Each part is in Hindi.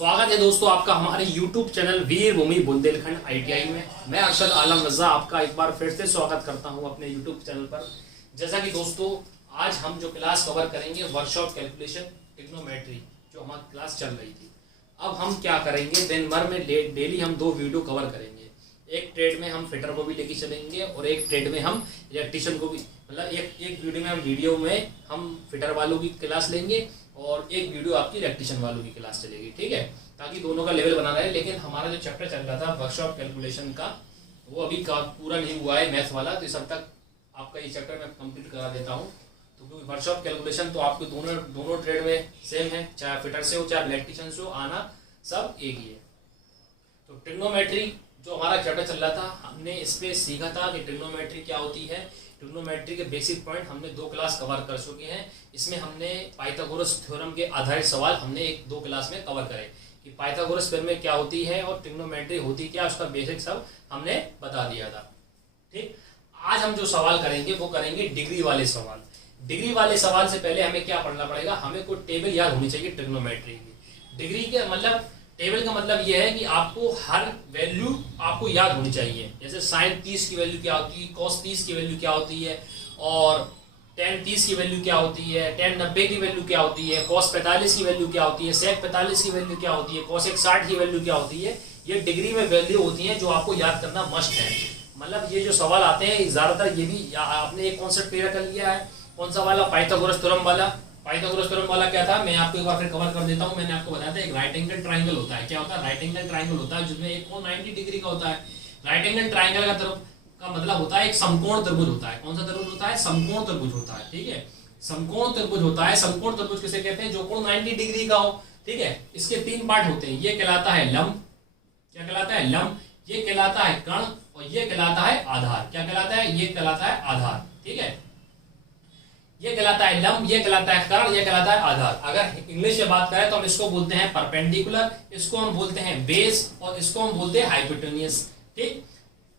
स्वागत है दोस्तों आपका हमारे YouTube चैनल वीर भूमि बुंदेलखंड ITI में। मैं अरशद आलम रजा आपका एक बार फिर से स्वागत करता हूं अपने YouTube चैनल पर। जैसा कि दोस्तों आज हम जो क्लास कवर करेंगे वर्कशॉप कैलकुलेशन ट्रिग्नोमेट्री, जो हमारी क्लास चल रही थी। अब हम क्या करेंगे, दिन भर में डेली हम 2 वीडियो कवर करेंगे। एक ट्रेड में हम फिटर को भी लेके चलेंगे और एक ट्रेड में हम इलेक्ट्रिशियन को भी, मतलब एक वीडियो में हम फिटर वालों की क्लास लेंगे और एक वीडियो आपकी इलेक्ट्रिशियन वालों की क्लास चलेगी, ठीक है, ताकि दोनों का लेवल बना रहे। लेकिन हमारा जो चैप्टर चल रहा था वर्कशॉप कैलकुलेशन का, वो अभी पूरा नहीं हुआ है मैथ वाला, तो इस हद तक आपका ये चैप्टर मैं कंप्लीट करा देता हूँ। तो क्योंकि वर्कशॉप कैलकुलेशन तो आपके दोनों ट्रेड में सेम है, चाहे फिटर से हो चाहे इलेक्ट्रिशियन से हो, आना सब एक ही है। तो ट्रिग्नोमेट्री जो हमारा चैप्टर चल रहा था, हमने इस पे सीखा था कि ट्रिग्नोमेट्री क्या होती है। ट्रिग्नोमेट्री के बेसिक पॉइंट हमने 2 क्लास कवर कर चुके हैं। इसमें हमने पाइथागोरस थ्योरम के आधारित सवाल हमने 1-2 क्लास में कवर करे कि पाइथागोरस थ्योरम में क्या होती है और ट्रिग्नोमेट्री होती क्या, उसका बेसिक सब हमने बता दिया था। ठीक, आज हम जो सवाल करेंगे वो करेंगे डिग्री वाले सवाल। डिग्री वाले सवाल से पहले हमें क्या पढ़ना पड़ेगा, हमें कोई टेबल याद होनी चाहिए ट्रिग्नोमेट्री की। डिग्री के मतलब, टेबल का मतलब यह है कि आपको हर वैल्यू आपको याद होनी चाहिए। जैसे साइन 30 की वैल्यू क्या होती है, कॉस 30 की वैल्यू क्या होती है, और टेन 30 की वैल्यू क्या होती है, टेन 90 की वैल्यू क्या होती है, कॉस 45 की वैल्यू क्या होती है, सेक 45 की वैल्यू क्या होती है, कॉस 60 की वैल्यू क्या होती है। ये डिग्री में वैल्यू होती है जो आपको याद करना मस्ट है। मतलब ये जो सवाल आते हैं ज्यादातर ये भी आपने एक कॉन्सेप्ट क्लियर कर लिया है। कौन सा वाला, पाइथागोरस थ्योरम वाला। पाइथागोरस थ्योरम वाला क्या था, मैं आपको एक बार फिर कवर कर देता हूं। मैंने आपको बताया था एक राइट एंगल ट्रायंगल होता है। क्या होता है, राइट एंगल ट्रायंगल होता है जिसमें एक कोण 90 डिग्री का होता है। राइट एंगल ट्रायंगल का मतलब होता है एक समकोण त्रिभुज होता है। कौन सा त्रिभुज होता है, समकोण त्रिभुज होता है, ठीक है, समकोण त्रिभुज होता है। समकोण त्रिभुज किसे कहते हैं, जो कोण 90 डिग्री का हो, ठीक है। इसके 3 पार्ट होते हैं, ये कहलाता है लंब, क्या कहलाता है, लंब, ये कहलाता है कर्ण, और ये कहलाता है आधार। क्या कहलाता है, ये कहलाता है आधार, ठीक है। ये कहलाता है लंब, ये कहलाता है कर्ण, ये कहलाता है आधार। अगर इंग्लिश में बात करें तो हम इसको बोलते हैं परपेंडिकुलर, इसको हम बोलते हैं बेस, और इसको हम बोलते हैं हाइपोटेन्यूस, ठीक।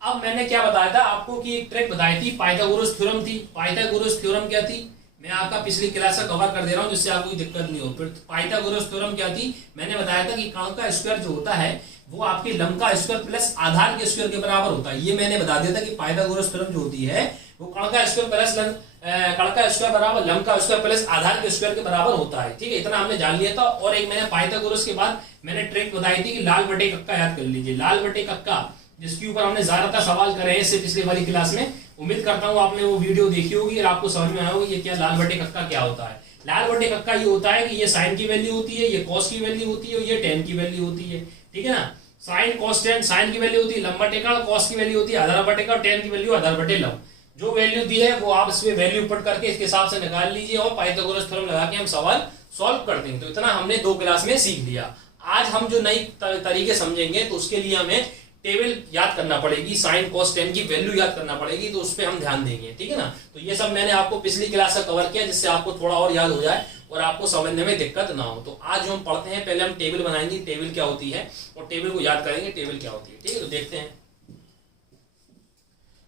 अब मैंने क्या बताया था आपको कि एक ट्रिक बताई थी, पाइथागोरस थ्योरम थी। पाइथागोरस थ्योरम क्या थी, मैं आपका पिछली क्लास का कवर कर दे रहा हूं जिससे आपको कोई दिक्कत नहीं हो। फिर पाइथागोरस थ्योरम क्या थी, मैंने बताया था कि कर्ण का स्क्वायर जो होता है वो आपके लंब का स्क्वायर प्लस आधार के स्क्वायर के बराबर होता है। ये मैंने बता दिया था कि पाइथागोरस थ्योरम जो होती है वो कर्ण का स्क्वायर प्लस कर्ण का स्क्वायर बराबर लंब का स्क्वायर प्लस आधार के स्क्वायर के बराबर होता है, ठीक है। इतना हमने जान लिया था। और एक मैंने पाइथागोरस के बाद मैंने ट्रिक बताई थी कि लाल बटे कक्का याद कर लीजिए। लाल बटे कक्का जिसके ऊपर हमने ज्यादातर सवाल करे हैं इससे पिछली वाली क्लास में। उम्मीद करता हूं आपने वो वीडियो देखी होगी और आपको समझ में आया होगा ये क्या लाल बटे कक्का क्या होता है। लाल बटे कक्का ये होता है कि ये साइन की वैल्यू होती है, ये कॉस की वैल्यू होती है और ये टेन की वैल्यू होती है, ठीक है ना। साइन कॉस टेन, साइन की वैल्यू होती है लंब बटे कर्ण, कॉस की वैल्यू होती है आधार बटे कर्ण, टेन की वैल्यू आधार बटे लंब। जो वैल्यू दी है वो आप इसमें वैल्यू पुट करके इसके हिसाब से निकाल लीजिए और पाइथागोरस थ्योरम लगा के हम सवाल सॉल्व कर देंगे। तो इतना हमने 2 क्लास में सीख लिया। आज हम जो नई तरीके समझेंगे तो उसके लिए हमें टेबल याद करना पड़ेगी, साइन कॉस टेन की वैल्यू याद करना पड़ेगी, तो उस पर हम ध्यान देंगे, ठीक है ना। तो ये सब मैंने आपको पिछली क्लास में कवर किया जिससे आपको थोड़ा और याद हो जाए और आपको समझने में दिक्कत ना हो। तो आज जो हम पढ़ते हैं, पहले हम टेबल बनाएंगे, टेबल क्या होती है और टेबल को याद करेंगे टेबल क्या होती है, ठीक है। तो देखते हैं।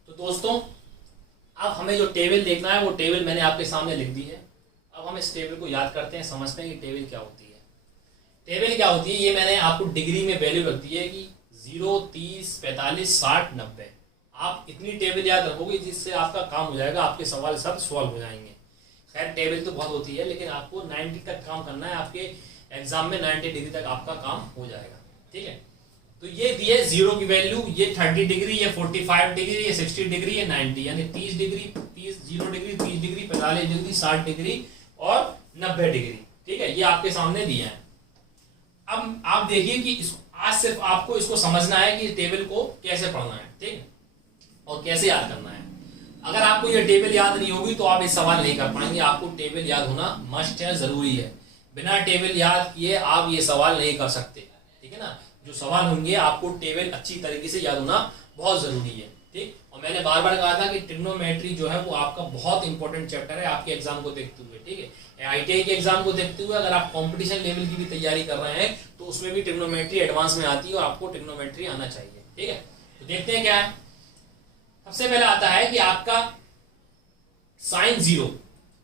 तो दोस्तों अब हमें जो टेबल देखना है वो टेबल मैंने आपके सामने लिख दी है। अब हम इस टेबल को याद करते हैं, समझते हैं कि टेबल क्या होती है। टेबल क्या होती है, ये मैंने आपको डिग्री में वैल्यू रख दी है कि 0, 30, 45, 60, 90। आप इतनी टेबल याद रखोगे जिससे आपका काम हो जाएगा, आपके सवाल सब सॉल्व हो जाएंगे। खैर टेबल तो बहुत होती है लेकिन आपको 90 तक काम करना है, आपके एग्जाम में 90 डिग्री तक आपका काम हो जाएगा, ठीक है। तो ये दिए 0 की वैल्यू, ये 30 डिग्री, ये 45 डिग्री, ये 60 डिग्री, ये 90, यानी 30 degree, 0 degree, 30 degree, 45 degree, 60 degree और 90 डिग्री, ठीक है। ये आपके सामने दिया है। अब आप देखिए कि आज सिर्फ आपको इसको समझना है कि टेबल को कैसे पढ़ना है, ठीक है, और कैसे याद करना है। अगर आपको ये टेबल याद नहीं होगी तो आप ये सवाल नहीं कर पाएंगे। आपको टेबल याद होना मस्ट है, जरूरी है। बिना टेबल याद किए आप ये सवाल नहीं कर सकते, ठीक है ना। जो सवाल होंगे आपको टेबल अच्छी तरीके से याद होना बहुत जरूरी है, ठीक। और मैंने बार बार कहा था कि ट्रिग्नोमेट्री जो है वो आपका बहुत इंपॉर्टेंट चैप्टर है आपके एग्जाम को देखते हुए, ठीक है। ITI के एग्जाम को देखते हुए अगर आप कंपटीशन लेवल की भी तैयारी कर रहे हैं तो उसमें भी ट्रिग्नोमेट्री एडवांस में आती है और आपको ट्रिग्नोमेट्री आना चाहिए, ठीक है। तो देखते हैं क्या है। सबसे पहले आता है कि आपका साइन 0।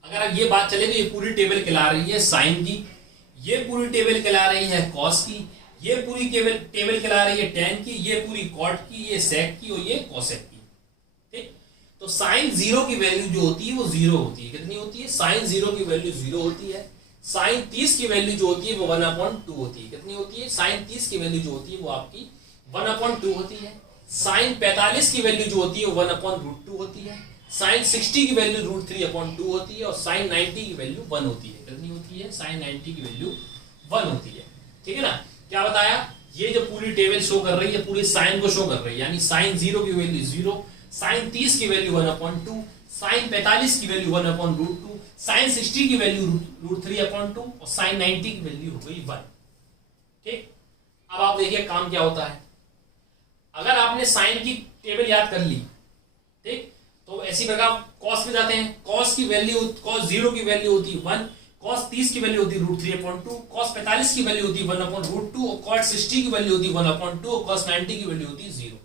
अगर ये बात चले तो ये पूरी टेबल कहला रही है साइन की, ये पूरी टेबल कहला रही है कॉस की, ये पूरी टेबल टेबल कहला रही है टेन की, ये पूरी कॉट की, ये सेक की और ये कोसेक की। ठीक, तो साइन जीरो की वैल्यू जो होती है वो जीरो होती है। कितनी होती है? साइन जीरो की वैल्यू जीरो होती है। साइन 30 की वैल्यू जो होती है वो 1/2 होती है। कितनी होती है? साइन 30 की वैल्यू जो होती है वो आपकी 1/2 होती है। साइन 45 की वैल्यू जो होती है वो 1/√2 होती है। साइन 60 की वैल्यू √3/2 होती है और साइन 90 की वैल्यू 1 होती है। कितनी होती है? साइन 90 की वैल्यू 1 होती है। ठीक है ना? क्या बताया? ये जो पूरी टेबल शो कर रही है पूरी साइन को शो कर रही है, यानी साइन 0 की वैल्यू 0, साइन 30 की वैल्यू 1/2, साइन 45 की वैल्यू 1/√2, साइन 60 की वैल्यू √3/2 और साइन 90 की वैल्यू हो गई 1। ठीक, अब आप देखिए काम क्या होता है। अगर आपने साइन की टेबल याद कर ली, ठीक, तो ऐसी प्रकार कॉस में जाते हैं। कॉस की वैल्यू, कॉस 0 की वैल्यू होती है 1, कॉस 30 की वैल्यू होती है √3/2, कॉस 45 की वैल्यू होती है 1/√2 और कॉस 60 की वैल्यू होती है 1/2 और कॉस 90 की वैल्यू होती है 0।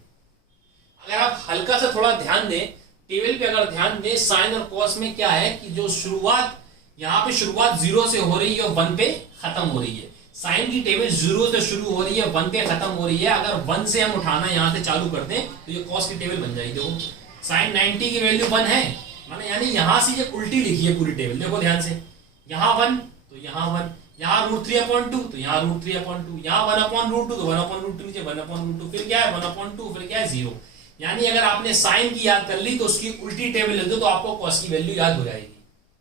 अगर आप हल्का सा थोड़ा ध्यान दें टेबल पे, अगर ध्यान दें साइन और कॉस में क्या है कि जो शुरुआत यहाँ पे शुरुआत 0 से हो रही है और 1 पे खत्म हो रही है। साइन की टेबल 0 से शुरू हो रही है, 1 पे खत्म हो रही है। अगर 1 से हम उठाना यहाँ से चालू कर दें तो ये कॉस की टेबल बन जाएगी। देखो साइन 90 की वैल्यू 1 है, माने यानी यहां से ये उल्टी लिखी है पूरी टेबल। देखो ध्यान से, यहाँ 1 तो यहाँ 1, यहाँ √3/2 तो यहाँ √3/2, यहाँ 1/√2 तो 1/√2 नीचे 1/√2, फिर क्या है 1/2, फिर क्या है 0। यानी अगर आपने साइन की याद कर ली तो उसकी उल्टी टेबल लिख दो तो आपको कॉस की वैल्यू याद हो जाएगी।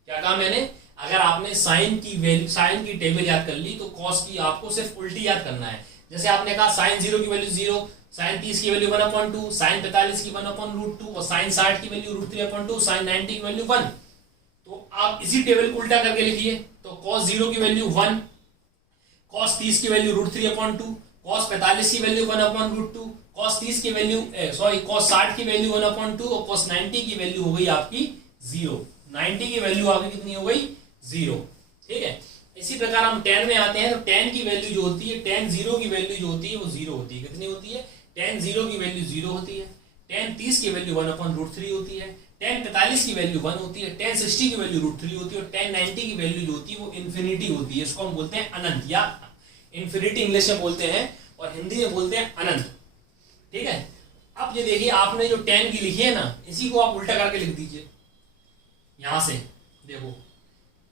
क्या कहा मैंने? अगर आपने साइन की टेबल याद कर ली तो कॉस की आपको सिर्फ उल्टी याद करना है। जैसे आपने कहा साइन 0 की वैल्यू 0, साइन 30 की वैल्यू 1/2, साइन 45 की 1/√2 और साइन 60 की वैल्यू √3/2, साइन 90 की वैल्यू 1। तो आप इसी टेबल को उल्टा करके लिखिए तो cos 0 की वैल्यू 1, cos 30 की वैल्यू √3/2, cos 45 की वैल्यू 1/√2, cos 30 की वैल्यू cos 60 की वैल्यू 1/2 और cos 90 की वैल्यू हो गई आपकी 0। 90 की वैल्यू आपकी कितनी हो गई? 0। ठीक है, इसी प्रकार हम tan में आते हैं तो tan की वैल्यू जो होती है, tan 0 की वैल्यू जो होती है वो 0 होती है। कितनी होती है? tan 0 की वैल्यू 0 होती है, tan 30 की वैल्यू 1/√3 होती है, tan 45 की वैल्यू 1 होती है, tan 60 की वैल्यू √3 होती है और tan 90 की वैल्यू जो होती है वो इन्फिनिटी होती है। इसको हम बोलते हैं अनंत, या इन्फिनिटी इंग्लिश में बोलते हैं और हिंदी में बोलते हैं अनंत। ठीक है, अब ये देखिए आपने जो tan की लिखी है ना, इसी को आप उल्टा करके लिख दीजिए। यहां से देखो,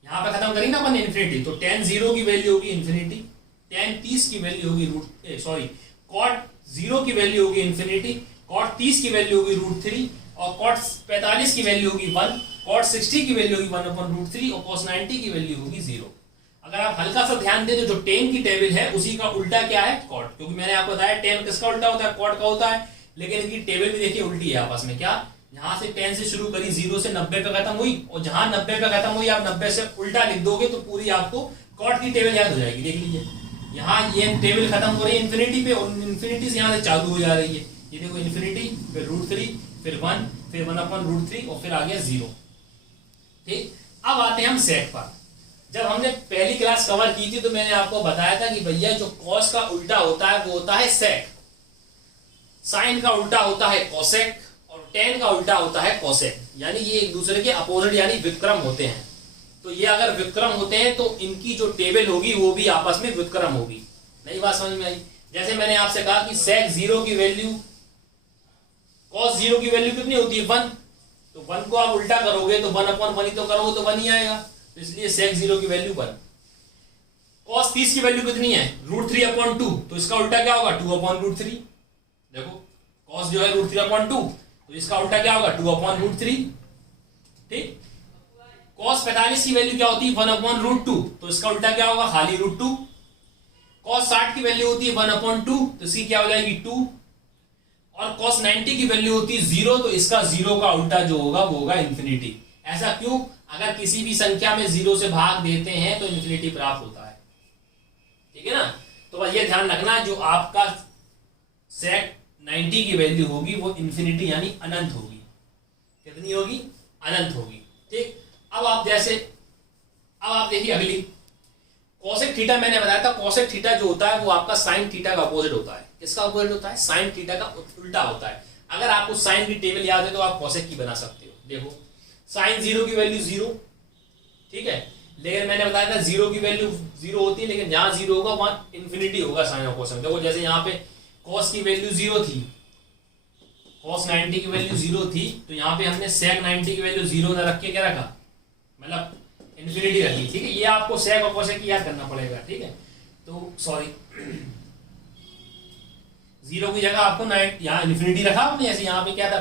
यहां पे खत्म करेंगे ना अपन इन्फिनिटी, तो tan 0 की वैल्यू होगी इन्फिनिटी, tan 30 की वैल्यू होगी cot 0 की वैल्यू होगी इन्फिनिटी, cot 30 की वैल्यू होगी √3 और cot 45 की वैल्यू होगी 1, cot 60 की वैल्यू होगी 1/√3 और cos 90 की वैल्यू होगी 0। अगर आप हल्का सा ध्यान दें तो जो tan की टेबल है उसी का उल्टा क्या है? cot, क्योंकि मैंने आपको बताया tan किसका उल्टा होता है? cot का होता है। लेकिन इनकी टेबल भी देखिए उल्टी है आपस में। क्या? यहाँ से 10 से शुरू करी, 0 से 90 पे खत्म हुई और जहां 90 पे खत्म हुई आप 90 से उल्टा लिख दोगे तो पूरी आपको कॉट की टेबल याद हो जाएगी। देख लीजिए, यहाँ ये टेबल खत्म हो रही है इन्फिनिटी पे और इन्फिनिटी से यहाँ से चालू हो जा रही है। ये देखो इन्फिनिटी, फिर √3, फिर 1, फिर 1/√3 और फिर आ गया 0। ठीक, अब आते हैं हम सेक पर। जब हमने पहली क्लास कवर की थी तो मैंने आपको बताया था कि भैया जो कॉस का उल्टा होता है वो होता है सेक, साइन का उल्टा होता है कोसेक और tan का उल्टा होता है कोसेक। यानी ये एक दूसरे के अपोजिट यानी व्युत्क्रम होते हैं। तो ये अगर व्युत्क्रम होते हैं तो इनकी जो टेबल होगी वो भी आपस में व्युत्क्रम होगी। नई बात समझ में आई? जैसे मैंने आपसे कहा कि sec 0 की वैल्यू cos 0 की वैल्यू कितनी होती है? 1। तो 1 को आप उल्टा करोगे तो 1/1 ही तो करोगे तो 1 ही आएगा, तो इसलिए sec 0 की वैल्यू 1। cos 30 की वैल्यू कितनी है? √3/2, तो इसका उल्टा क्या होगा? 2/√3। देखो cos जो है √3/2 तो इसका उल्टा क्या होगा? 2/√3। ठीक, cos 45 की वैल्यू क्या होती है? 1/√2 तो इसका उल्टा क्या होगा? खाली √2। cos 60 की वैल्यू होती है 1/2 तो इसकी क्या हो जाएगी? 2। और cos 90 की वैल्यू होती है 0 तो इसका 0 का उल्टा जो होगा वो होगा इन्फिनिटी। ऐसा क्यों? अगर किसी भी संख्या में 0 से भाग देते हैं तो इन्फिनिटी प्राप्त होता है। ठीक है ना? तो बस ये ध्यान रखना, जो आपका sec 90 की वैल्यू होगी वो इन्फिनिटी यानी अनंत होगी। कितनी होगी? अनंत होगी। ठीक, अब आप देखिए अगली कोसेक थीटा। मैंने बताया था कोसेक थीटा जो होता है वो आपका साइन थीटा का अपोजिट होता है। किसका अपोजिट होता है? साइन थीटा का उल्टा होता है। अगर आपको साइन की टेबल याद है तो आप कोसेक की बना सकते हो। देखो साइन 0 की वैल्यू 0, ठीक है, लेकिन मैंने बताया था जीरो की वैल्यू जीरो होती है, लेकिन जहां जीरो होगा वहां इन्फिनिटी होगा साइन और कोसाइन। देखो जैसे यहाँ पे कॉस की वैल्यू जीरो थी, कॉस 90 की वैल्यू जीरो थी, तो यहाँ पे हमने सेक 90 की वैल्यू जीरो ना रख के क्या रखा, मतलब इन्फिनिटी रखी। ठीक है, ये आपको सेक और कोसेक याद करना पड़ेगा। ठीक है, तो सॉरी जीरो की जगह आपको यहाँ इन्फिनिटी रखा आपने। ऐसे यहाँ पे क्या था,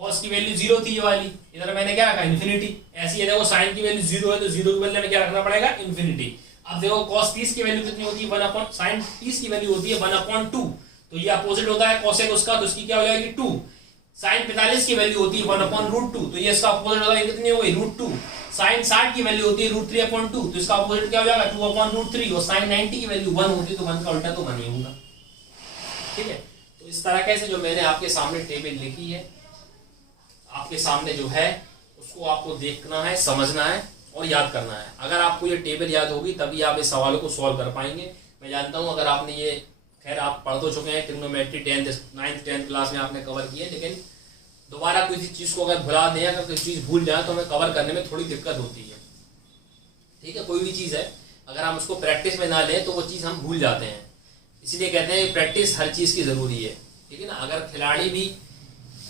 कॉस की वैल्यू जीरो थी ये वाली, इधर मैंने क्या रखा, इन्फिनिटी। ऐसी है देखो साइन की वैल्यू जीरो है तो जीरो के बदले में क्या रखना पड़ेगा, इन्फिनिटी। अब देखो कॉस 30 की वैल्यू कितनी होती है, 1 अपॉन, साइन 30 की वैल्यू होती है 1/2, तो ये अपोजिट होता है कोसेक उसका, तो इसकी क्या हो जाएगी 2। साइन 45 की वैल्यू होती है 1/√2, तो ये इसका अपोजिट होता है, कितनी हो गई, √2। साइन 60 की वैल्यू होती है √3/2, तो इसका अपोजिट क्या हो जाएगा, 2/√3। और साइन 90 की वैल्यू 1 होती है तो 1 का उल्टा तो 1 ही होगा। ठीक है, तो इस तरह से जो मैंने आपके सामने टेबल लिखी है, आपके सामने जो है उसको आपको देखना है, समझना है और याद करना है। अगर आपको ये टेबल याद होगी तभी आप इस सवालों को सॉल्व कर पाएंगे। मैं जानता हूं अगर आपने ये, खैर आप पढ़ तो चुके हैं, ट्रिग्नोमेट्री 9th 10th क्लास में आपने कवर किए, लेकिन दोबारा किसी चीज को अगर भुला दें, अगर कोई चीज भूल जाए तो हमें कवर करने में थोड़ी दिक्कत होती है। ठीक है, कोई भी चीज है अगर हम उसको प्रैक्टिस में ना लें तो वो चीज हम भूल जाते हैं, इसलिए कहते हैं प्रैक्टिस हर चीज की जरूरी है। ठीक है ना, अगर खिलाड़ी भी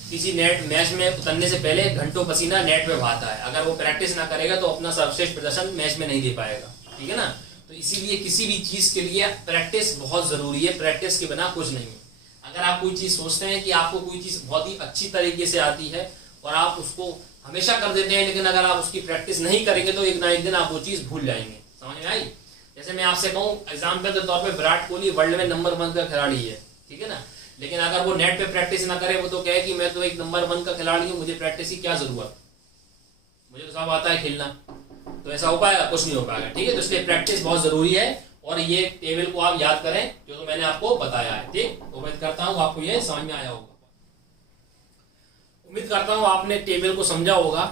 किसी नेट मैच में उतरने से पहले घंटों पसीना नेट में बहाता है, अगर वो प्रैक्टिस ना करेगा तो अपना सर्वश्रेष्ठ प्रदर्शन मैच में नहीं दे पाएगा। ठीक है ना, तो इसीलिए किसी भी चीज के लिए प्रैक्टिस बहुत जरूरी है, प्रैक्टिस के बिना कुछ नहीं है। अगर आप कोई चीज सोचते हैं कि आपको कोई चीज बहुत ही अच्छी तरीके से आती है और आप उसको हमेशा कर देते हैं, लेकिन अगर आप उसकी प्रैक्टिस नहीं करेंगे तो एक ना एक दिन आप वो चीज भूल जाएंगे। समझ में आई? जैसे मैं आपसे कहूँ एग्जाम्पल के तौर पर, विराट कोहली वर्ल्ड में नंबर 1 का खिलाड़ी है, ठीक है ना, लेकिन अगर वो नेट पे प्रैक्टिस ना करे, वो तो कहे कि मैं तो एक नंबर 1 का खिलाड़ी हूँ, मुझे प्रैक्टिस की क्या जरूरत, मुझे तो सब आता है खेलना, तो ऐसा हो पाएगा? कुछ नहीं हो पाएगा। ठीक है, तो इसलिए प्रैक्टिस बहुत जरूरी है और ये टेबल को आप याद करें जो तो मैंने आपको बताया है। ठीक, उम्मीद करता हूँ आपको ये समझ में आया होगा, उम्मीद करता हूँ आपने टेबल को समझा होगा।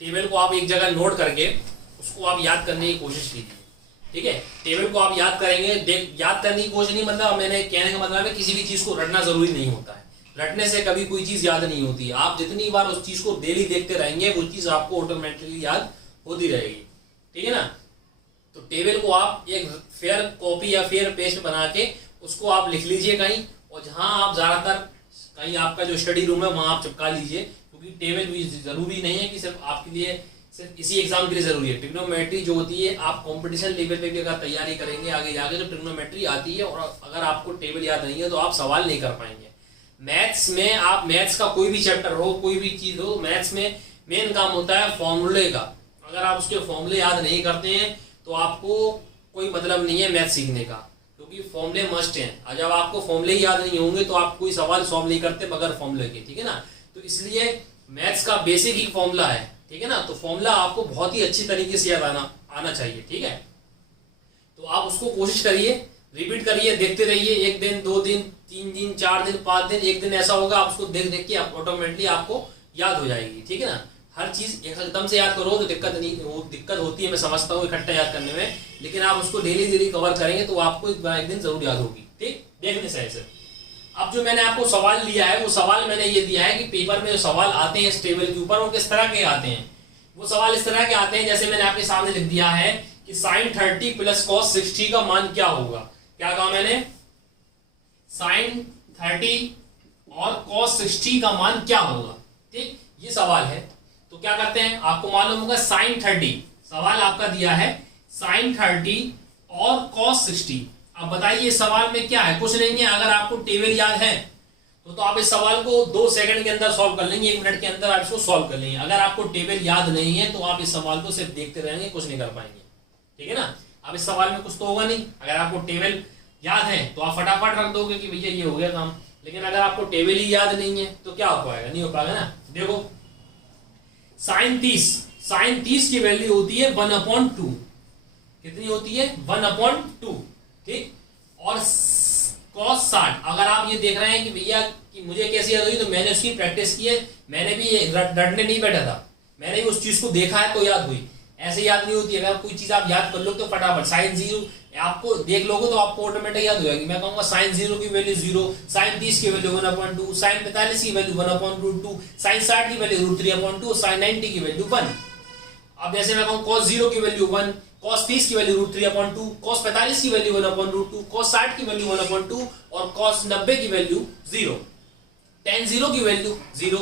टेबल को आप एक जगह नोट करके उसको आप याद करने की कोशिश कीजिए। ठीक है, टेबल को आप याद करेंगे, याद करने की कोशिश नहीं, मतलब मैंने कहने का मतलब है किसी भी चीज को रटना जरूरी नहीं होता है, रटने से कभी कोई चीज याद नहीं होती। आप जितनी बार उस चीज को डेली देखते रहेंगे वो चीज आपको ऑटोमेटिकली याद होती रहेगी। ठीक है ना, तो टेबल को आप एक फेयर कॉपी या फेयर पेस्ट बना के उसको आप लिख लीजिए कहीं, और जहां आप ज्यादातर कहीं आपका जो स्टडी रूम है वहां आप चिपका लीजिए, क्योंकि टेबल भी जरूरी नहीं है कि सिर्फ आपके लिए, सिर्फ इसी एग्जाम के लिए जरूरी है। ट्रिग्नोमेट्री जो होती है, आप कंपटीशन लेवल पे भी अगर तैयारी करेंगे आगे जाके तो ट्रिग्नोमेट्री आती है, और अगर आपको टेबल याद नहीं है तो आप सवाल नहीं कर पाएंगे। मैथ्स में आप, मैथ्स का कोई भी चैप्टर हो, कोई भी चीज हो, मैथ्स में मेन काम होता है फॉर्मूले का। अगर आप उसके फॉर्मूले याद नहीं करते हैं तो आपको कोई मतलब नहीं है मैथ सीखने का, क्योंकि फॉर्मूले मस्ट हैं। और जब आपको फॉर्मूले ही याद नहीं होंगे तो आप कोई सवाल सॉल्व नहीं करते बगैर फॉर्मूले के। ठीक है ना, तो इसलिए मैथ्स का बेसिक ही फॉर्मूला है। ठीक है ना, तो फॉर्मूला आपको बहुत ही अच्छी तरीके से याद आना चाहिए। ठीक है, तो आप उसको कोशिश करिए, रिपीट करिए, देखते रहिए, 1 दिन 2 दिन 3 दिन 4 दिन 5 दिन, एक दिन ऐसा होगा आप उसको देख देख के आप ऑटोमेटिकली आपको याद हो जाएगी। ठीक है ना, हर चीज एकदम से याद करो तो दिक्कत नहीं, दिक्कत होती है, मैं समझता हूँ इकट्ठा याद करने में, लेकिन आप उसको डेली डेली कवर करेंगे तो आपको एक दिन जरूर याद होगी। ठीक, देखने से ऐसे। अब जो मैंने आपको सवाल लिया है वो सवाल मैंने ये दिया है कि पेपर में जो सवाल आते हैं इस टेबल के ऊपर वो किस तरह के आते हैं। वो सवाल इस तरह के आते हैं, जैसे मैंने आपके सामने लिख दिया है कि sin 30 प्लस cos 60 का मान क्या होगा। क्या कहा मैंने? sin 30 और cos 60 का मान क्या होगा। ठीक, ये सवाल है। तो क्या करते हैं, आपको मालूम होगा sin 30, सवाल आपका दिया है sin 30 और cos 60। अब बताइए इस सवाल में क्या है? कुछ नहीं है। अगर आपको टेबल याद है तो आप इस सवाल को 2 सेकंड के अंदर सॉल्व कर लेंगे, 1 मिनट के अंदर आप इसको सॉल्व कर लेंगे। अगर आपको टेबल याद नहीं है तो आप इस सवाल को सिर्फ देखते रहेंगे, कुछ नहीं कर पाएंगे। ठीक है ना, अब इस सवाल में कुछ तो होगा नहीं। अगर आपको टेबल याद है तो आप फटाफट रख दोगे कि भैया ये हो गया काम, लेकिन अगर आपको टेबल ही याद नहीं है तो क्या हो पाएगा? नहीं हो पाएगा ना। देखो sin 30 की वैल्यू होती है 1/2। कितनी होती है? 1/2। ठीक, और cos 60, अगर आप ये देख रहे हैं कि भैया कि मुझे कैसी याद हुई, तो मैंने उसकी प्रैक्टिस की है, मैंने भी रटने नहीं बैठा था, मैंने भी उस चीज को देखा है तो याद हुई। ऐसे याद नहीं होती। अगर कोई चीज आप याद कर लो तो फटाफट sin 0 आपको देख लोगे तो आपको ऑटोमेटिक याद हो जाएगी। मैं कहूंगा sin 0 की वैल्यू 0, sin 30 की वैल्यू 1/2, sin 45 की वैल्यू 1/√2, sin 60 की वैल्यू √3/2, sin 90 की वैल्यू 1। अब जैसे मैं कहूँ cos 0 की वैल्यू 1, cos 30 की वैल्यू √3/2, cos 45 की वैल्यू 1/√2, cos 60 की वैल्यू 1/2 और cos 90 की वैल्यू 0, tan 0 की वैल्यू 0,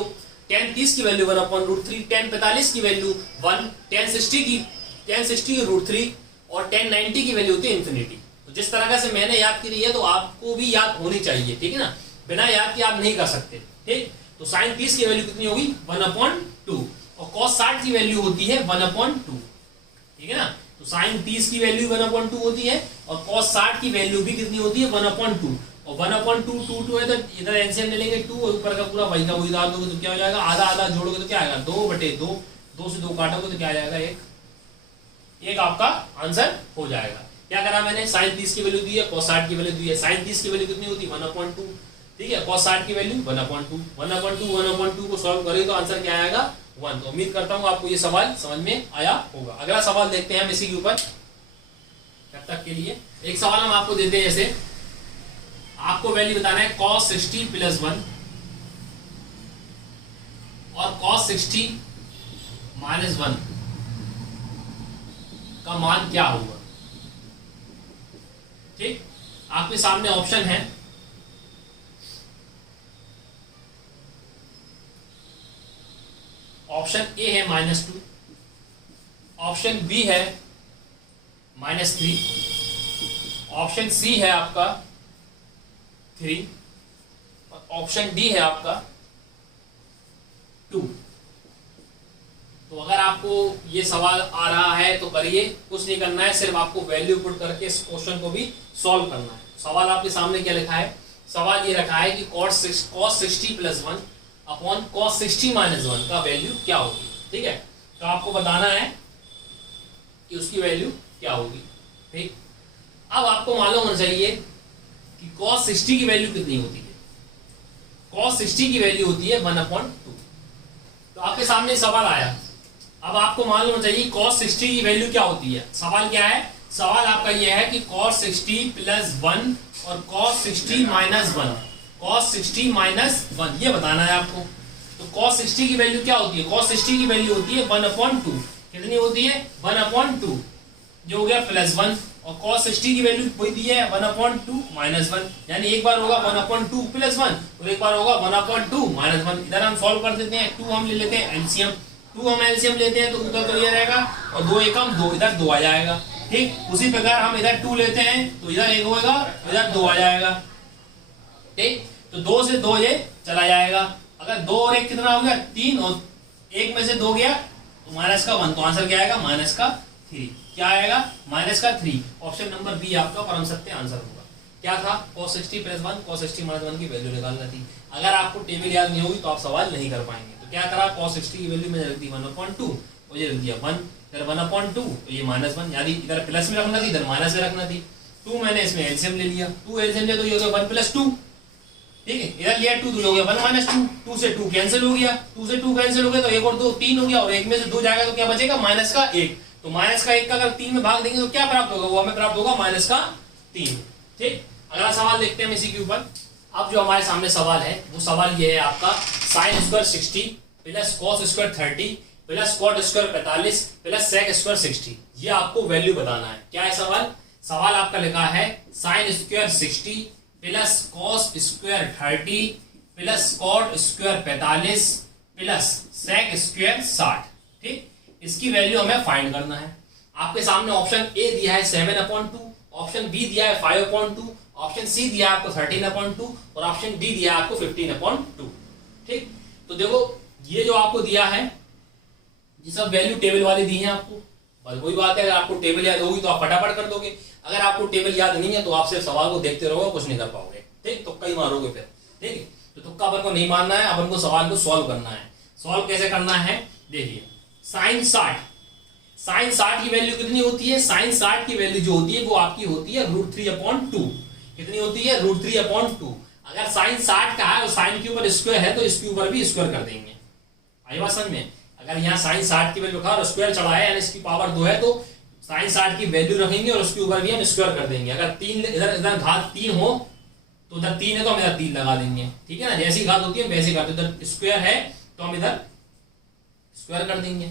tan 30 की वैल्यू 1/√3, tan 45 की वैल्यू 1, tan 60 की √3 और tan 90 की वैल्यू होती है इंफिनिटी। तो जिस तरह से मैंने याद की है तो आपको भी याद होनी चाहिए, ठीक है ना, बिना याद के आप नहीं कर सकते, ठीक। तो sin 30 की वैल्यू कितनी होगी 1/2 और cos 60 की वैल्यू होती है 1/2, ठीक है ना। तो sin 30 की वैल्यू 1/2 होती है और cos 60 की वैल्यू भी कितनी होती है 1/2 और 1/2 2 है तो इधर एलसीएम ले लेंगे 2 और ऊपर का पूरा वही का वही डाल दोगे तो क्या हो जाएगा, आधा आधा जोड़ोगे तो क्या आएगा 2/2, 2 से 2 काटोगे तो क्या आ जाएगा, एक आपका आंसर हो जाएगा। क्या करा मैंने, sin 30 की वैल्यू दी है, cos 60 की वैल्यू दी है। sin 30 की वैल्यू कितनी होती है 1/2, ठीक है, cos 60 की वैल्यू 1/2 को सॉल्व करें तो आंसर क्या आएगा 1। तो उम्मीद करता हूं आपको ये सवाल समझ में आया होगा। अगला सवाल देखते हैं हम इसी के ऊपर, तब तक के लिए एक सवाल हम आपको देते हैं, जैसे आपको वैल्यू बताना है cos 60 + 1 और cos 60 - 1 का मान क्या होगा, ठीक। आपके सामने ऑप्शन है, ऑप्शन ए है -2, ऑप्शन बी है -3, ऑप्शन सी है आपका 3 और ऑप्शन डी है आपका 2। तो अगर आपको ये सवाल आ रहा है तो करिए, कुछ नहीं करना है, सिर्फ आपको वैल्यू पुट करके इस क्वेश्चन को भी सॉल्व करना है। सवाल आपके सामने क्या लिखा है, सवाल ये रखा है कि cos 60 + 1 अपॉन cos 60 - 1 का वैल्यू क्या होगी, ठीक है। तो आपको बताना है कि उसकी वैल्यू क्या होगी, ठीक। अब आपको मालूम होना चाहिए कि cos 60 की वैल्यू कितनी होती है। cos 60 की वैल्यू होती है 1/2। तो आपके सामने सवाल आया, अब आपको मालूम होना चाहिए cos 60 की वैल्यू क्या होती है। सवाल क्या है, सवाल आपका यह है कि cos 60 + 1 और cos 60 - 1, cos 60 - 1 ये बताना है आपको। तो cos 60 की वैल्यू क्या होती है, cos 60 की वैल्यू होती है 1/2, कितनी होती है 1/2, जो हो गया +1 और cos 60 की वैल्यू वही दी है 1/2 - 1, यानी एक बार होगा 1/2 + 1 और एक बार होगा 1/2 - 1। इधर हम सॉल्व कर देते हैं, 2 हम ले लेते हैं एलसीएम, 2 हम एलसीएम लेते हैं तो ऊपर तो ये रहेगा और 2 एकम 2, इधर 2 आ जाएगा, ठीक। उसी प्रकार हम इधर 2 लेते हैं तो इधर 1 होगा, इधर 2 आ जाएगा, ठीक। तो 2 से 2 ये चला जाएगा, अगर 2 और 1 कितना हो गया 3 और 1 में से 2 गया तो -1, तो आंसर क्या आएगा -3, क्या आएगा -3। ऑप्शन नंबर बी आपका परम सत्य आंसर होगा। क्या था, cos 60 + 1 cos 60 - 1 की वैल्यू निकालना थी। अगर आपको टेबल याद नहीं होगी तो आप सवाल नहीं कर पाएंगे। तो क्या करा, cos 60 की वैल्यू मैंने रख दी 1/2 और ये रख दिया 1, फिर 1/2 तो ये -1, यानी इधर प्लस में रखना थी इधर माइनस में रखना थी। 2 मैंने इसमें एलसीएम ले लिया, 2 एलसीएम लिया तो ये हो गया 1 + 2, ठीक है। इधर लिया 2 तो हो गया 1 - 2, 2 से 2 कैंसिल हो गया, 2 से 2 कैंसिल हो गया तो 1 और 2 3 हो गया और 1 में से 2 जाएगा तो क्या बचेगा -1। तो -1 का अगर 3 में भाग देंगे तो क्या प्राप्त होगा, वो हमें प्राप्त होगा -3, ठीक। अगला सवाल देखते हैं हम इसी के ऊपर। अब जो हमारे सामने सवाल है वो सवाल ये है आपका, sin² 60 + cos² 30 + cot² 45 + sec² 60, ये आपको वैल्यू बताना है। क्या है सवाल, सवाल आपका लिखा है sin² 60 + cos² 30 + cot² 45 + sec² 60, ठीक। इसकी वैल्यू हमें फाइंड करना है। आपके सामने ऑप्शन ए दिया है 7/2, ऑप्शन बी दिया है 5/2, ऑप्शन सी दिया है आपको 13/2 और ऑप्शन डी दिया है आपको 15/2, ठीक। तो देखो ये जो आपको दिया है ये सब वैल्यू टेबल वाली दी है आपको, बस वही बात है, अगर आपको टेबल याद होगी तो आप फटाफट कर दोगे, अगर आपको टेबल याद नहीं है तो आप सिर्फ सवाल को देखते रहोगे, कुछ नहीं कर पाओगे, ठीक। तुक्का ही मारोगे फिर, ठीक है। तो तुक्का अपन को नहीं मारना है, अपन को सवाल को सॉल्व करना है। सॉल्व कैसे करना है, देखिए sin 60 की वैल्यू कितनी होती है, sin 60 की वैल्यू जो होती है वो आपकी होती है √3/2, कितनी होती है √3/2। अगर sin 60 का है और sin के ऊपर स्क्वायर है तो इसके ऊपर भी स्क्वायर कर देंगे, आई बात समझ में। अगर यहाँ sin 60 की वैल्यू रखा और स्क्वायर चढ़ा है यानी इसकी पावर 2 है तो sin 60 की वैल्यू रखेंगे और उसके ऊपर भी हम स्क्वायर कर देंगे। अगर 3 इधर घात 3 हो तो उधर 3 है तो हम इधर 3 लगा देंगे, ठीक है ना, जैसी घात होती है वैसी घात, इधर स्क्वायर है तो हम इधर स्क्वायर कर देंगे।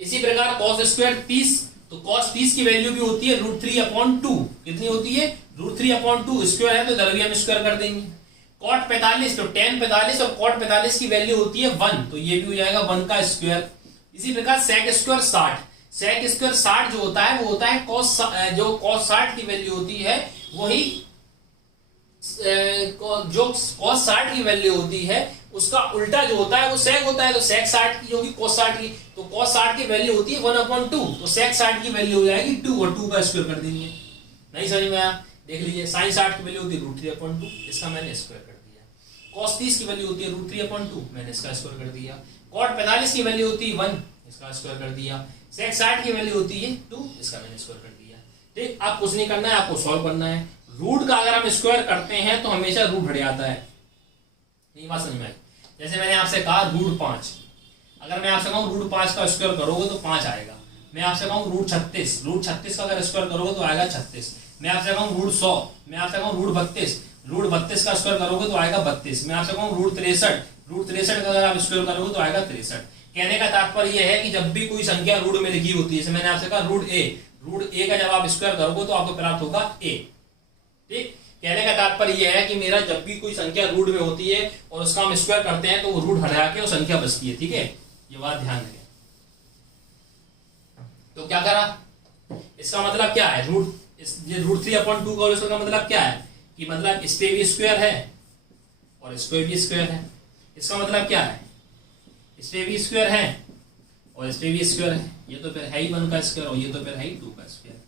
इसी प्रकार cos स्क्वायर 30, तो cos 30 की वैल्यू भी होती है √3/2। कितनी होती है? √3/2। स्क्वायर है तो इधर भी हम स्क्वायर कर देंगे। cot 45, तो tan 45 और cot 45 की वैल्यू होती है 1, तो ये भी हो जाएगा 1 का स्क्वायर। इसी प्रकार sec स्क्वायर 60, sec स्क्वायर 60 जो होता है वो होता है cos, जो cos 60 की वैल्यू होती है वही जो cos 60 की वैल्यू होती है उसका उल्टा जो होता है वो sec होता है। तो sec 60 की होगी cos 60 की, तो cos 60 की वैल्यू होती है 1/2, तो sec 60 की वैल्यू हो जाएगी 2 और 2 का स्क्वायर कर देंगे। नहीं समझ में आया? देख लीजिए, sin 60 की वैल्यू होती है √3/2, इसका मैंने स्क्वायर कर दिया। cos 30 की वैल्यू होती है √3/2, मैंने इसका स्क्वायर कर दिया। cot 45 की वैल्यू होती है 1, इसका स्क्वायर कर दिया। sec 60 की वैल्यू होती है 2, इसका मैंने स्क्वायर कर दिया। ठीक, आप कुछ नहीं करना है, आपको सॉल्व करना है। रूट का अगर हम स्क्वायर करते हैं तो हमेशा रूट हट जाता है। ये बात समझ में आई? जैसे मैंने आपसे कहा √5, अगर मैं आपसे कहूँ √5 का स्क्वायर करोगे तो 5 आएगा। मैं आपसे कहूँ √36 का अगर स्क्वायर करोगे तो आएगा 36। मैं आपसे कहूँ √100, मैं आपसे कहूँ √32 का स्क्वायर करोगे तो आएगा 32। मैं आपसे कहूँ √63 का अगर आप स्क्वायर करोगे तो आएगा 63। कहने का तात्पर्य यह है कि जब भी कोई संख्या रूट में लिखी होती है, जैसे मैंने आपसे कहा √a का जब आप स्क्वायर करोगे तो आपको प्राप्त होगा a। ठीक, कहने का तात्पर्य यह है कि मेरा जब भी कोई संख्या रूट में होती है और उसका हम स्क्वायर करते हैं तो वो रूट हटा के वो संख्या बचती है। ठीक है, ये बात ध्यान रखें। तो क्या करा, इसका मतलब क्या है? ये √3/2 का इसका मतलब क्या है कि मतलब इस पे भी स्क्वायर है और इस पे भी स्क्वायर है। इसका मतलब क्या है? इस पे भी स्क्वायर है और इस पे भी स्क्वायर है। ये तो फिर है ही 1 का स्क्वायर और ये तो फिर है ही 2 का स्क्वायर।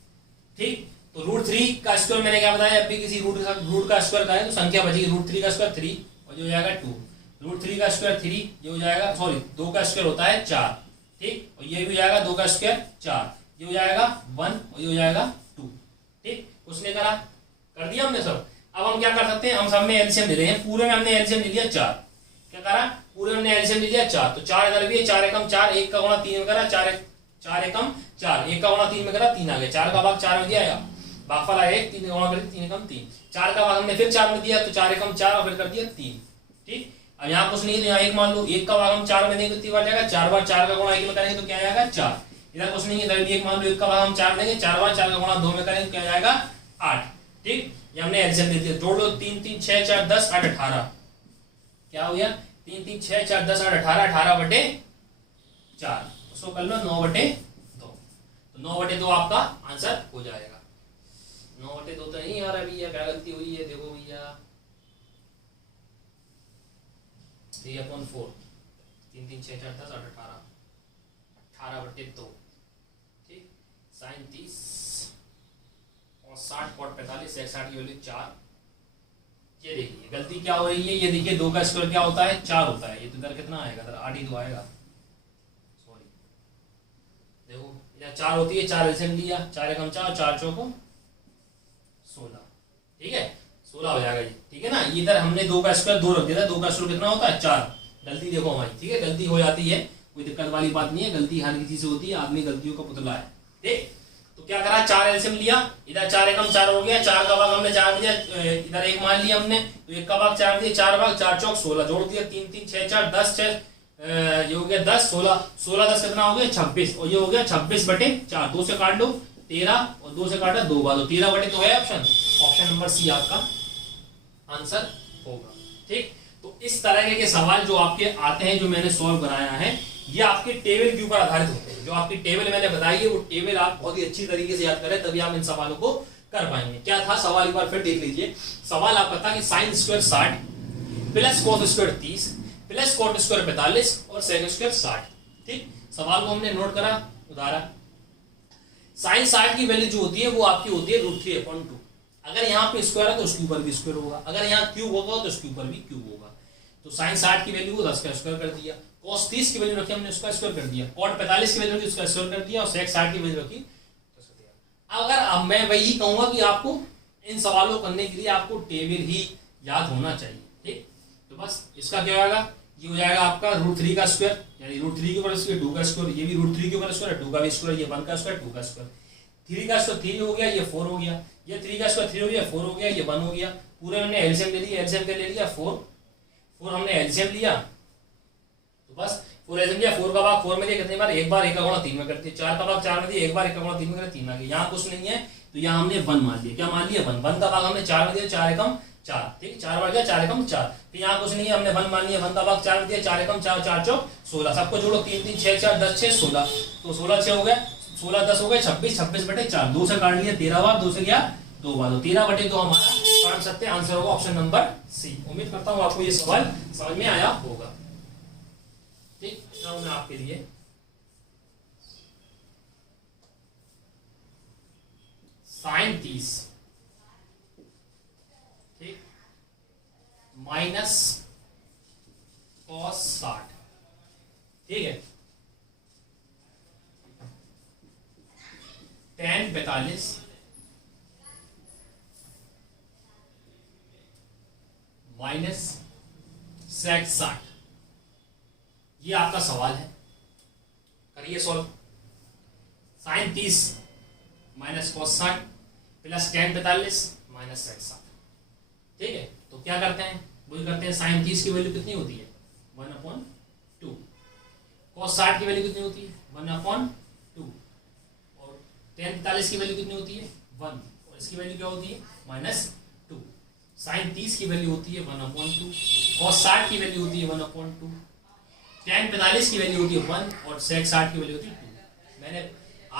ठीक, तो √3 का स्क्वायर मैंने क्या बताया, जब भी किसी रूट का स्क्वायर का है तो संख्या बचेगी। √3 का स्क्वायर 3 और ये हो जाएगा 2। √3 का स्क्वायर 3, ये हो जाएगा, सॉरी 2 का स्क्वायर होता है 4। ठीक, और ये भी हो जाएगा 2 का स्क्वायर 4, ये हो जाएगा 1 और ये हो जाएगा 2। ठीक, उसने करा, कर दिया हमने सब। अब हम क्या कर सकते हैं, हम सब में एलसीएम ले रहे हैं। पूरे में हमने एलसीएम ले लिया 4। क्या करा, पूरे में हमने एलसीएम ले लिया 4, तो 4 इधर भी है, 4 एकम 4, 1 का गुणा 3 में करा 4 एकम 4, 1 का गुणा 3 में करा 3 आ गया। 4 का भाग 4 में दिया, भागफल आया 1, 3 का गुणा करके 3 एकम 3, 4 का भाग हमने फिर 4 में दिया तो 4 एकम 4 और फिर कर दिया 3। ठीक, अब यहाँ कुछ नहीं है तो यहाँ 1 मान लो, 1 का भाग हम 4 में देंगे तो 3 बार जाएगा, 4 बार 4 का गुणा 1 में करेंगे तो क्या आएगा 4। इधर कुछ नहीं है, इधर भी 1 मान लो, 1 का भाग हम 4 देंगे, 4 बार 4 का गुणा 2 में करेंगे तो क्या जाएगा 8। ठीक, ये हमने एलसीएम दे दिया। जोड़ लो, 3 3 6 4 10 8 18, क्या हो गया 3 3 6 4 10 8 18, 18/4, उसको कर लो 9/2, तो 9/2 आपका आंसर हो जाएगा। 9/2 तो नहीं आ रहा भैया, क्या गलती हुई है, देखो भैया 3/4, 3 3 6 4 10 8 18, 18/2। ठीक, sin 30 और 60 cot 45, sec 60 की वैल्यू 4। ये देखिए गलती क्या हो रही है, ये देखिए 2 का स्क्वायर क्या होता है 4 होता है। ये तो इधर कितना आएगा, इधर 8 ही तो आएगा, सॉरी देखो इधर 4 होती है, 4 एलसीएम लिया, 4 एकम 4, 4 चौको 16। ठीक है, 16 हो जाएगा ये। ठीक है ना, ये इधर हमने 2 का स्क्वायर 2 रख दिया था, 2 का स्क्वायर कितना होता है 4। गलती देखो हमारी, ठीक है, गलती हो जाती है, कोई दिक्कत वाली बात नहीं है, गलती हर किसी से होती है, आदमी गलतियों का पुतला है। ठीक, तो क्या करा, 4 एलसीएम लिया, इधर 4 एकम 4 हो गया, 4 का भाग हमने 4 दिया, इधर 1 मान लिया हमने, तो 1 का भाग 4 दिया, 4 भाग 4 चौक 16, जोड़ दिया 3 3 6 4 10 6, ये हो गया 10 16 16 10 कितना हो गया 26, और ये हो गया 26/4। 2 से काट लो 13 और 2 से काटा 2 बार, तो 13/2 है ऑप्शन नंबर सी आपका आंसर होगा। ठीक, तो इस तरह के सवाल जो आपके आते हैं, जो मैंने सॉल्व कराया है, ये आपके टेबल के ऊपर आधारित होते हैं। जो आपकी टेबल मैंने बताई है वो टेबल आप बहुत ही अच्छी तरीके से याद करें, तभी आप इन सवालों को कर पाएंगे। क्या था सवाल, एक बार फिर देख लीजिए। सवाल आपका था कि sine square 60 plus cos square 30 plus cot square 45 और सेक स्क्वायर 60। ठीक, सवाल को हमने नोट करा। उदाहरण, साइन 60 की वैल्यू जो होती है वो आपकी होती है √3/2। अगर यहाँ पे स्क्वायर है तो उसके ऊपर भी स्क्वायर होगा, अगर यहाँ क्यूब होगा तो उसके ऊपर भी क्यूब होगा। तो साइन 60 की वैल्यू को 10 का स्क्वायर कर दिया, cos 30 की वैल्यू रखी हमने उसका स्क्वायर कर दिया, cot 45 की वैल्यू रखी उसका स्क्वायर कर दिया और sec 60 की वैल्यू रखी तो कर दिया। अगर अब मैं वही कहूंगा कि आपको इन सवालों करने के लिए आपको टेबल ही याद होना चाहिए। ठीक, तो बस इसका क्या होगा, ये हो जाएगा आपका √3 का स्क्वायर, यानी √3 के ऊपर स्क्वायर 2 का स्क्वायर, ये भी √3 के ऊपर स्क्वायर 2 का भी स्क्वायर, ये 1 का स्क्वायर 2 का स्क्वायर, 3 का स्क्वायर 3 हो गया, ये 4 हो गया, ये 3 का स्क्वायर 3 हो गया 4 हो गया, ये 1 हो गया। पूरे हमने एलसीएम ले लिया, एलसीएम ले लिया 4 हमने एलसीएम लिया, तो बस 4 ऐसे दिया, 4 का भाग 4 में दिया कितनी बार, एक बार, एक का गुणा 3 में करती है। 4 का भाग 4 में दिया, एक बार, एक का गुणा 3 में करती है, 3 आ गई। यहाँ कुछ नहीं है तो यहाँ हमने 1 मान लिया। क्या मान लिया, 1। 1 का भाग हमने 4 में दिया, 4 एकम 4, ठीक है, 4 बार गया, 4 एकम 4। फिर यहाँ कुछ नहीं है, हमने 1 मान लिया। 1 का भाग 4 में दिया, 4 एकम 4, 4 चौक 16। सबको जोड़ो, 3 3 6 4 10 6 16, तो 16 6 हो गया, 16 10 हो गए 26, 26 बटे 4, 2 से काट लिया 13 बार, 2 से गया 2 बार, तो 13 बटे 2 हमारा काट सकते हैं। आंसर होगा ऑप्शन नंबर सी। उम्मीद करता हूँ आपको ये सवाल समझ में आया होगा। ठीक, मैं आपके लिए साइन 30, ठीक, माइनस कॉस 60, ठीक है, tan 45 माइनस सेक 60, ये आपका सवाल है, करिए solve. Sine 30 minus cos 60 plus tan 45 minus sec 60, ठीक है। तो क्या करते हैं, वही करते हैं। साइन 30 की वैल्यू कितनी होती है, 1/2। कॉस 60 की वैल्यू कितनी होती है, 1/2। और tan 45 की वैल्यू कितनी होती है, 1, और इसकी वैल्यू क्या होती है, -2। साइन 30 की वैल्यू होती है 1/2, कॉस 60 की वैल्यू होती है 1/2, tan 45 की वैल्यू होती है 1, और सेक 60 की वैल्यू होती है 2। मैंने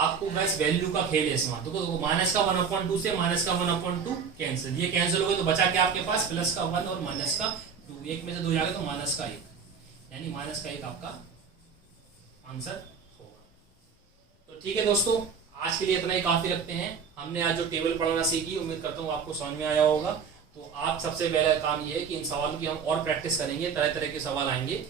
आपको बस वैल्यू का खेल है इसमें। तो माइनस का 1/2 से माइनस का 1/2 कैंसिल, ये कैंसिल हो गए, तो बचा के आपके पास प्लस का 1 और माइनस का 2, एक में से 2 जाएगा तो माइनस का 1, यानी माइनस का 1 आपका आंसर होगा। तो ठीक है दोस्तों, आज के लिए इतना ही काफी रखते हैं। हमने आज जो टेबल पढ़ाना सीखी, उम्मीद करता हूँ आपको समझ में आया होगा। तो आप सबसे पहला काम ये है कि इन सवालों की हम और प्रैक्टिस करेंगे, तरह तरह के सवाल आएंगे।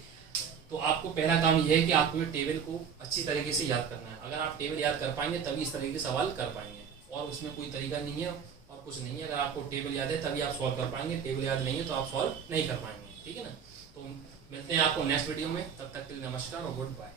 तो आपको पहला काम यह है कि आपको ये टेबल को अच्छी तरीके से याद करना है। अगर आप टेबल याद कर पाएंगे तभी इस तरीके के सवाल कर पाएंगे, और उसमें कोई तरीका नहीं है और कुछ नहीं है। अगर आपको टेबल याद है तभी आप सॉल्व कर पाएंगे, टेबल याद नहीं है तो आप सॉल्व नहीं कर पाएंगे, ठीक है ना। तो मिलते हैं आपको नेक्स्ट वीडियो में, तब तक के लिए नमस्कार और गुड बाय।